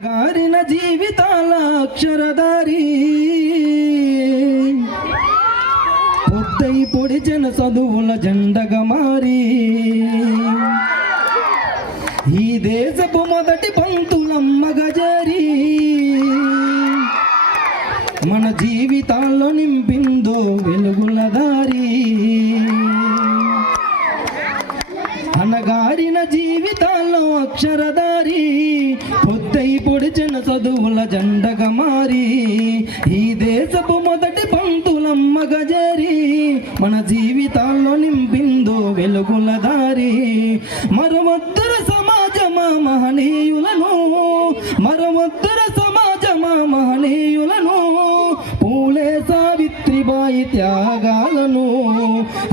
గారిన జీవితాల అక్షరదారి పొద్దై పొడిచిన చదువుల జెండగా మారి ఈ దేశపు మొదటి పంతులమ్మగా జారి మన జీవితాల్లో నింపిందో వెలుగుల దారి. అనగారిన జీవితాల్లో అక్షరదారి పొద్దై పొడిచిన చదువుల జెండగా మారి ఈ దేశపు మొదటి పంతులమ్మగా జారి మన జీవితాల్లో నింపిందో వెలుగుల దారి. మరొద్దర సమాజమా మహనీయులను, మరొద్దర సమాజమా మహనీయులను, పూలే సావిత్రిబాయి త్యాగాలను.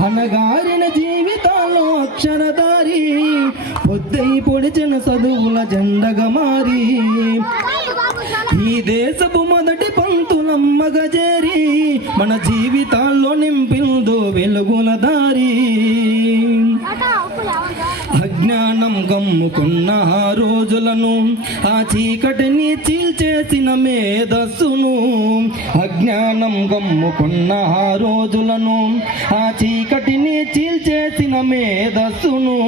అనగారిన జీవితాల్లో అక్షరదారి పొద్దై పొడిచిన చదువుల జెండగా మారి ఈ దేశపు మొదటి పంతులమ్మగా చేరి మన జీవితాల్లో నింపిందో వెలుగుల దారి. అజ్ఞానం గమ్ముకున్న ఆ రోజులను, ఆ చీకటిని చీల్చేసిన మేధస్సును, అజ్ఞానం గమ్ముకున్న ఆ రోజులను, ఆ చీకటిని చీల్చేసిన మేధస్సును,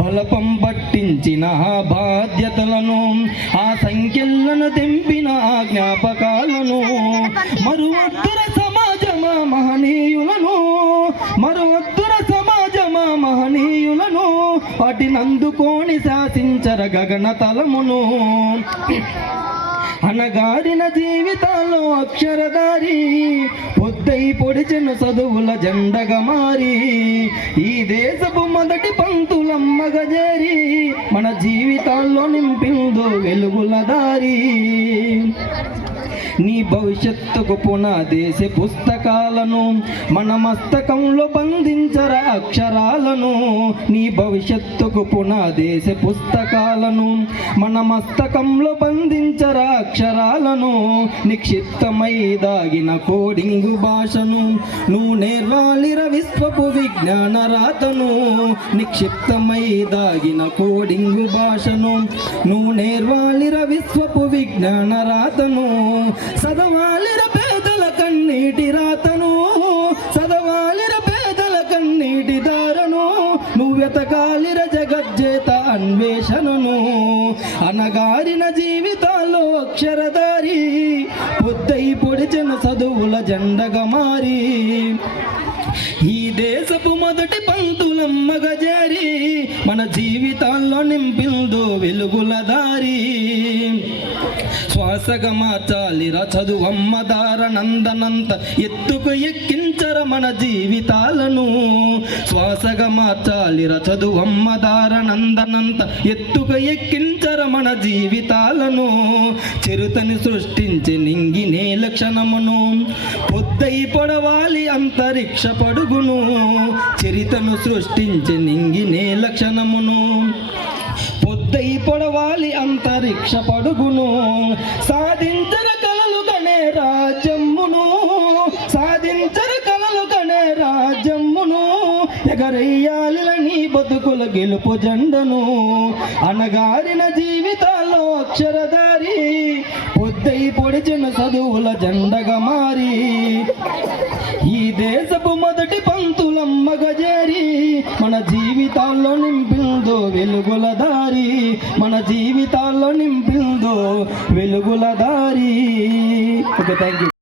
బలపం పట్టించిన ఆ బాధ్యతలను, ఆ సంఖ్యలను తెంపిన ఆ జ్ఞాపకాలను, మరువద్దర సమాజమా మహనీయులను, మరువద్దర సమాజమా మహనీయులను, వాటినందుకోని శాసించర గగన తలమును. అనగారిన జీవితాల్లో అక్షరదారి పొద్దై పొడిచిన చదువుల జెండగా మారి ఈ దేశపు మొదటి పంతులమ్మగా చేరి మన జీవితాల్లో నింపిందో వెలుగుల దారి. నీ భవిష్యత్తుకు పునాదేశ పుస్తకాలను మన మస్తకంలో బంధించర అక్షరాలను, నీ భవిష్యత్తుకు పునాదేశ పుస్తకాలను మన మస్తకంలో బంధించర అక్షరాలను, నిక్షిప్తమై దాగిన కోడింగు భాషను నువ్వు నేర్వాలిర విశ్వపు విజ్ఞాన రాతను, నిక్షిప్తమై దాగిన కోడింగు భాషను నువ్వు నేర్వాలిర విశ్వపు విజ్ఞాన రాతను, చదవాలిర పేదల కన్నీటి రాతను, చదవాలిర పేదల కన్నీటి దారను, నువ్వెతకాలిర జగజ్జేత అన్వేషణను. అనగారిన జీవితాల్లో అక్షరదారి పొద్దై పొడిచిన చదువుల జెండగా మారి ఈ దేశపు మొదటి పంతులమ్మగా జారి మన జీవితాల్లో నింపిందో వెలుగుల దారి. శ్వాసగా మార్చాలిర చదువమ్మ దారనందనంత ఎత్తుకు ఎక్కించర మన జీవితాలను, శ్వాసగా మార్చాలిర చదువమ్మ దారనందనంత ఎత్తుకు ఎక్కించర మన జీవితాలను, చిరుతని సృష్టించి నింగినే లక్షణమును పొద్దై పొడవాలి అంతరిక్ష పడుగును, చరితను సృష్టించి నింగినే లక్షణమును పొద్దై పొడవాలి అంతరిక్ష పడుగును, సాధించర కలలు కనే రాజ్యమును, సాధించర కలలు కనే రాజ్యమును, ఎగరయ్యాలిల నీ బతుకుల గెలుపు జెండను. అనగారిన జీవితాల్లో అక్షరదారి పొద్దై పొడిచిన చదువుల జెండగా మారి ఈ దేశపు మొదటి పంతులమ్మగా చేరి మన జీవితాల్లో నింపిందో వెలుగుల దారి, మన జీవితాల్లో నింపిందో వెలుగుల దారి. Okay, thank you.